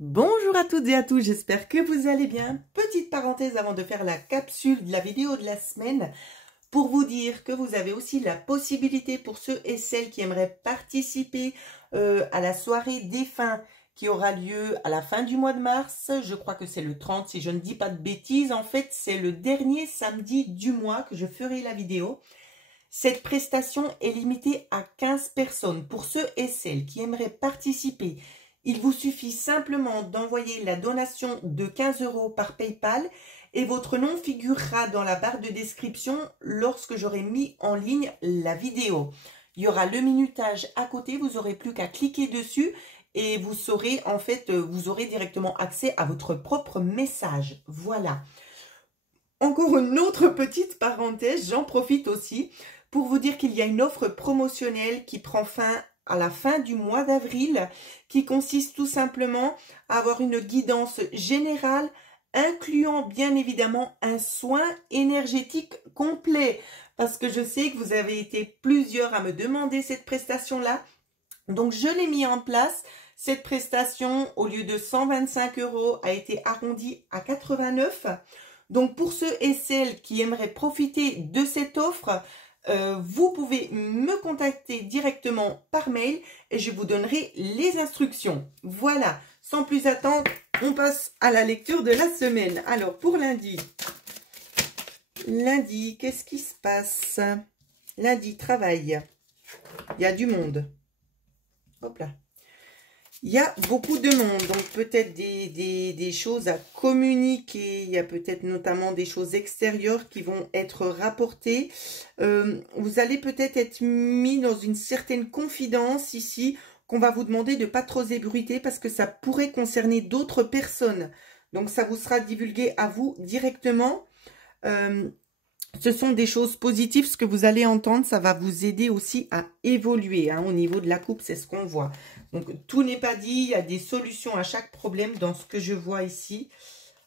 Bonjour à toutes et à tous, j'espère que vous allez bien. Petite parenthèse avant de faire la capsule de la vidéo de la semaine pour vous dire que vous avez aussi la possibilité pour ceux et celles qui aimeraient participer à la soirée défunt qui aura lieu à la fin du mois de mars. Je crois que c'est le 30 si je ne dis pas de bêtises. En fait, c'est le dernier samedi du mois que je ferai la vidéo. Cette prestation est limitée à 15 personnes. Pour ceux et celles qui aimeraient participer, il vous suffit simplement d'envoyer la donation de 15 € par PayPal et votre nom figurera dans la barre de description lorsque j'aurai mis en ligne la vidéo. Il y aura le minutage à côté, vous n'aurez plus qu'à cliquer dessus et vous saurez en fait, vous aurez directement accès à votre propre message. Voilà. Encore une autre petite parenthèse, j'en profite aussi pour vous dire qu'il y a une offre promotionnelle qui prend fin à la fin du mois d'avril, qui consiste tout simplement à avoir une guidance générale, incluant bien évidemment un soin énergétique complet. Parce que je sais que vous avez été plusieurs à me demander cette prestation-là. Donc, je l'ai mis en place. Cette prestation, au lieu de 125 €, a été arrondie à 89 €. Donc, pour ceux et celles qui aimeraient profiter de cette offre, vous pouvez me contacter directement par mail et je vous donnerai les instructions. Voilà, sans plus attendre, on passe à la lecture de la semaine. Alors, pour lundi, qu'est-ce qui se passe? Lundi, travail. Il y a du monde. Hop là. Il y a beaucoup de monde, donc peut-être des choses à communiquer. Il y a peut-être notamment des choses extérieures qui vont être rapportées. Vous allez peut-être être mis dans une certaine confidence ici, qu'on va vous demander de ne pas trop ébruiter parce que ça pourrait concerner d'autres personnes. Donc ça vous sera divulgué à vous directement. Ce sont des choses positives, ce que vous allez entendre, ça va vous aider aussi à évoluer. Au niveau de la coupe, c'est ce qu'on voit. Donc, tout n'est pas dit, il y a des solutions à chaque problème dans ce que je vois ici.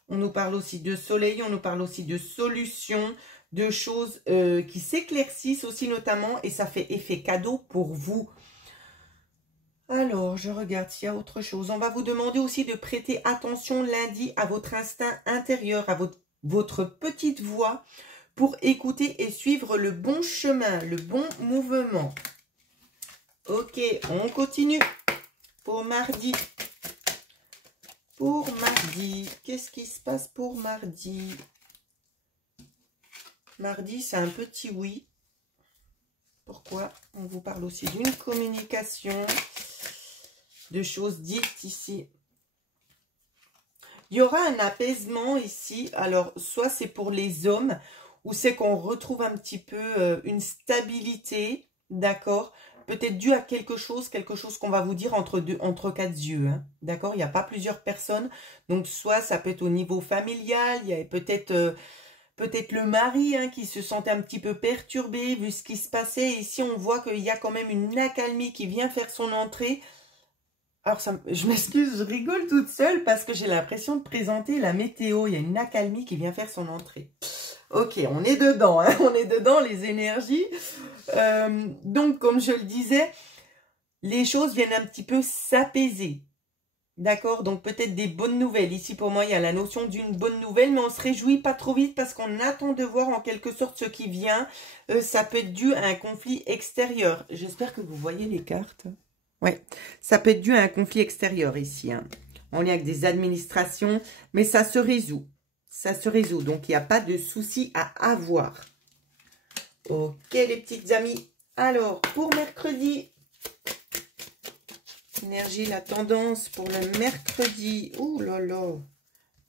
On nous parle aussi de soleil, on nous parle aussi de solutions, de choses qui s'éclaircissent aussi notamment, et ça fait effet cadeau pour vous. Alors, je regarde s'il y a autre chose. On va vous demander aussi de prêter attention lundi à votre instinct intérieur, à votre petite voix, pour écouter et suivre le bon chemin, le bon mouvement. Ok, on continue. Pour mardi. Pour mardi, qu'est-ce qui se passe pour mardi? Mardi, c'est un petit oui. Pourquoi? On vous parle aussi d'une communication, de choses dites ici. Il y aura un apaisement ici. Alors, soit c'est pour les hommes, ou c'est qu'on retrouve un petit peu une stabilité, d'accord? Peut-être dû à quelque chose qu'on va vous dire entre quatre yeux, hein, d'accord? Il n'y a pas plusieurs personnes, donc soit ça peut être au niveau familial, il y a peut-être le mari qui se sentait un petit peu perturbé vu ce qui se passait. Ici, on voit qu'il y a quand même une accalmie qui vient faire son entrée. Alors, je m'excuse, je rigole toute seule parce que j'ai l'impression de présenter la météo. Il y a une accalmie qui vient faire son entrée. Ok, on est dedans, hein, on est dedans, les énergies. Donc, comme je le disais, les choses viennent un petit peu s'apaiser. D'accord? Donc, peut-être des bonnes nouvelles. Ici, pour moi, il y a la notion d'une bonne nouvelle, mais on se réjouit pas trop vite parce qu'on attend de voir en quelque sorte ce qui vient. Ça peut être dû à un conflit extérieur. J'espère que vous voyez les cartes. Ouais, ça peut être dû à un conflit extérieur ici, hein, en lien avec des administrations, mais ça se résout. Ça se résout, donc il n'y a pas de souci à avoir. Ok, les petites amies. Alors, pour mercredi, énergie, la tendance pour le mercredi. Ouh là là,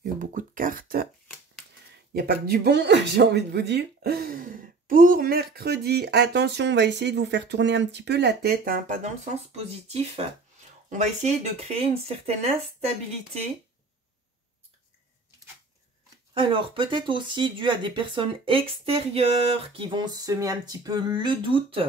il y a beaucoup de cartes. Il n'y a pas que du bon, j'ai envie de vous dire. Pour mercredi, attention, on va essayer de vous faire tourner un petit peu la tête, hein, pas dans le sens positif. On va essayer de créer une certaine instabilité. Alors, peut-être aussi dû à des personnes extérieures qui vont semer un petit peu le doute.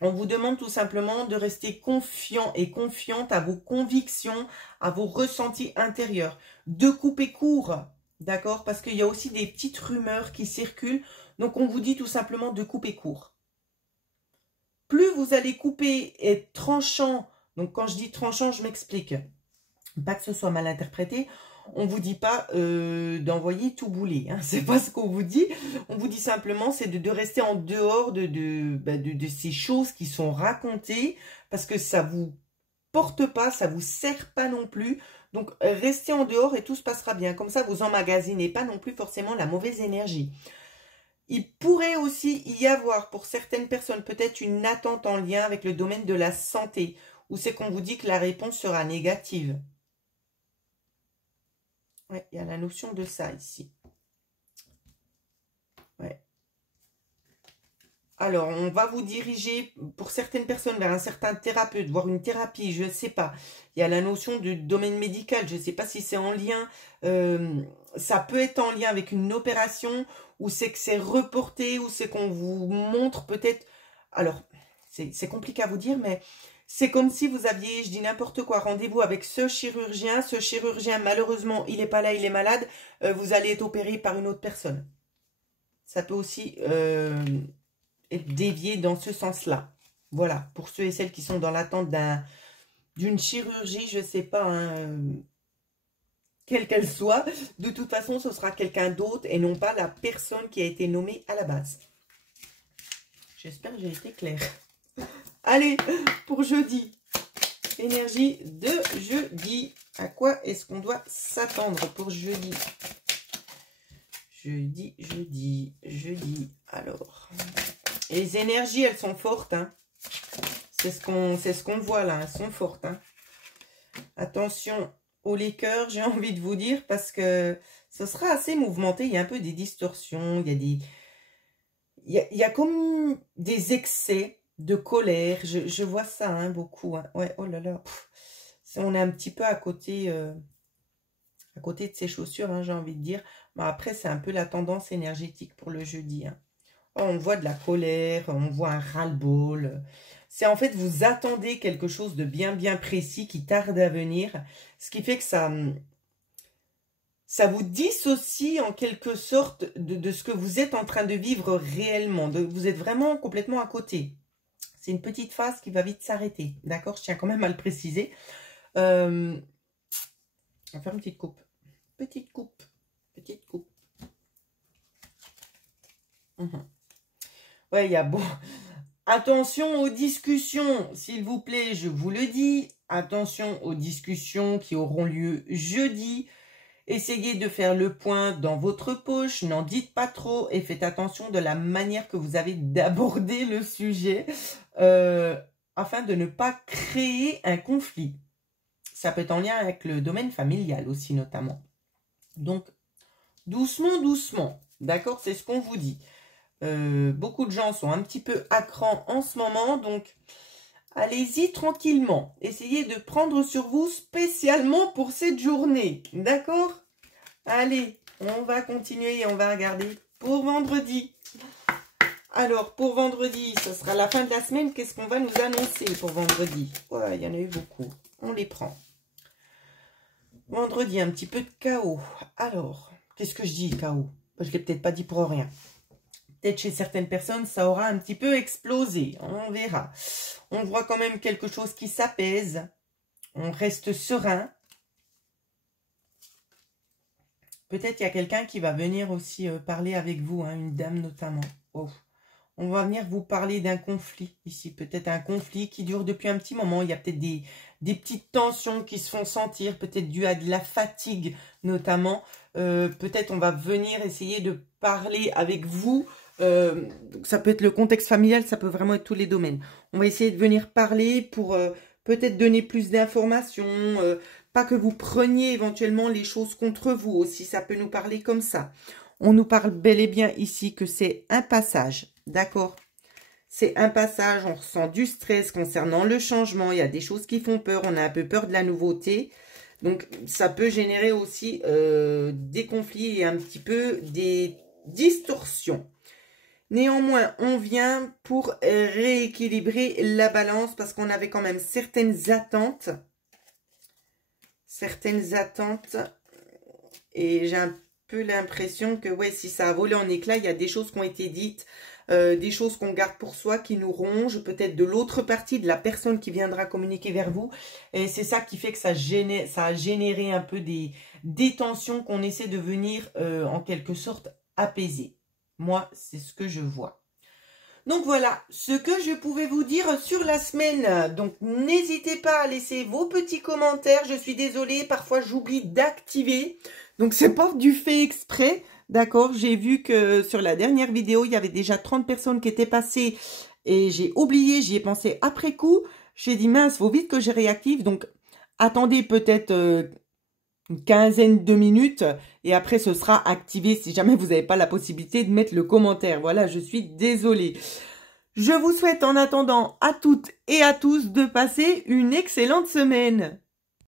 On vous demande tout simplement de rester confiant et confiante à vos convictions, à vos ressentis intérieurs. De couper court, d'accord? Parce qu'il y a aussi des petites rumeurs qui circulent. Donc, on vous dit tout simplement de couper court. Plus vous allez couper et être tranchant, donc quand je dis tranchant, je m'explique. Pas que ce soit mal interprété. On ne vous dit pas d'envoyer tout bouler. Hein. C'est pas ce qu'on vous dit. On vous dit simplement c'est de rester en dehors de ces choses qui sont racontées parce que ça vous porte pas, ça vous sert pas non plus. Donc, restez en dehors et tout se passera bien. Comme ça, vous emmagasinez pas non plus forcément la mauvaise énergie. Il pourrait aussi y avoir pour certaines personnes peut-être une attente en lien avec le domaine de la santé, où c'est qu'on vous dit que la réponse sera négative. Ouais, il y a la notion de ça ici. Ouais. Alors, on va vous diriger pour certaines personnes vers un certain thérapeute, voire une thérapie, je ne sais pas. Il y a la notion du domaine médical, je ne sais pas si c'est en lien. Ça peut être en lien avec une opération, ou c'est que c'est reporté, ou c'est qu'on vous montre peut-être... Alors, c'est compliqué à vous dire, mais c'est comme si vous aviez, je dis n'importe quoi, rendez-vous avec ce chirurgien. Ce chirurgien, malheureusement, il n'est pas là, il est malade. Vous allez être opéré par une autre personne. Ça peut aussi... être dévié dans ce sens-là. Voilà, pour ceux et celles qui sont dans l'attente d'une chirurgie, je ne sais pas, hein, quelle qu'elle soit, de toute façon, ce sera quelqu'un d'autre et non pas la personne qui a été nommée à la base. J'espère que j'ai été claire. Allez, pour jeudi, énergie de jeudi. À quoi est-ce qu'on doit s'attendre pour jeudi? Jeudi. Alors... les énergies, elles sont fortes. Hein. C'est ce qu'on voit là. Elles sont fortes. Hein. Attention aux liqueurs, j'ai envie de vous dire, parce que ce sera assez mouvementé. Il y a un peu des distorsions. Il y a comme des excès de colère. Je vois ça hein, beaucoup. Hein. Ouais, oh là là. On est un petit peu à côté de ses chaussures, hein, j'ai envie de dire. Mais après, c'est un peu la tendance énergétique pour le jeudi. Hein. On voit de la colère, on voit un ras-le-bol. C'est en fait, vous attendez quelque chose de bien précis qui tarde à venir. Ce qui fait que ça vous dissocie en quelque sorte de ce que vous êtes en train de vivre réellement. Vous êtes vraiment complètement à côté. C'est une petite phase qui va vite s'arrêter. D'accord? Je tiens quand même à le préciser. On va faire une petite coupe. Petite coupe. Ouais, il y a bon. Attention aux discussions, s'il vous plaît, je vous le dis. Attention aux discussions qui auront lieu jeudi. Essayez de faire le point dans votre poche, n'en dites pas trop et faites attention de la manière que vous avez d'aborder le sujet afin de ne pas créer un conflit. Ça peut être en lien avec le domaine familial aussi notamment. Donc, doucement, d'accord, c'est ce qu'on vous dit. Beaucoup de gens sont un petit peu à cran en ce moment, donc allez-y tranquillement. Essayez de prendre sur vous spécialement pour cette journée, d'accord? Allez, on va continuer et on va regarder pour vendredi. Alors, pour vendredi, ce sera la fin de la semaine. Qu'est-ce qu'on va nous annoncer pour vendredi? Ouais, il y en a eu beaucoup. On les prend. Vendredi, un petit peu de chaos. Alors, qu'est-ce que je dis, chaos? Je ne l'ai peut-être pas dit pour rien. Peut-être chez certaines personnes, ça aura un petit peu explosé. On verra. On voit quand même quelque chose qui s'apaise. On reste serein. Peut-être il y a quelqu'un qui va venir aussi parler avec vous, hein, une dame notamment. Oh. On va venir vous parler d'un conflit ici. Peut-être un conflit qui dure depuis un petit moment. Il y a peut-être des petites tensions qui se font sentir, peut-être dû à de la fatigue notamment. Peut-être on va venir essayer de parler avec vous. Ça peut être le contexte familial, ça peut vraiment être tous les domaines. On va essayer de venir parler pour peut-être donner plus d'informations, pas que vous preniez éventuellement les choses contre vous aussi, ça peut nous parler comme ça. On nous parle bel et bien ici que c'est un passage, d'accord? C'est un passage, on ressent du stress concernant le changement, il y a des choses qui font peur, on a un peu peur de la nouveauté. Donc ça peut générer aussi des conflits et un petit peu des distorsions. Néanmoins, on vient pour rééquilibrer la balance parce qu'on avait quand même certaines attentes. Et j'ai un peu l'impression que, ouais, si ça a volé en éclats, il y a des choses qui ont été dites, des choses qu'on garde pour soi, qui nous rongent, peut-être de l'autre partie, de la personne qui viendra communiquer vers vous. Et c'est ça qui fait que ça a généré un peu des tensions qu'on essaie de venir, en quelque sorte, apaiser. Moi, c'est ce que je vois. Donc voilà, ce que je pouvais vous dire sur la semaine. Donc n'hésitez pas à laisser vos petits commentaires. Je suis désolée, parfois j'oublie d'activer. Donc c'est pas du fait exprès, d'accord? J'ai vu que sur la dernière vidéo, il y avait déjà 30 personnes qui étaient passées et j'ai oublié, j'y ai pensé après coup. J'ai dit mince, faut vite que je réactive. Donc attendez peut-être une quinzaine de minutes et après ce sera activé si jamais vous n'avez pas la possibilité de mettre le commentaire. Voilà, je suis désolée. Je vous souhaite en attendant à toutes et à tous de passer une excellente semaine.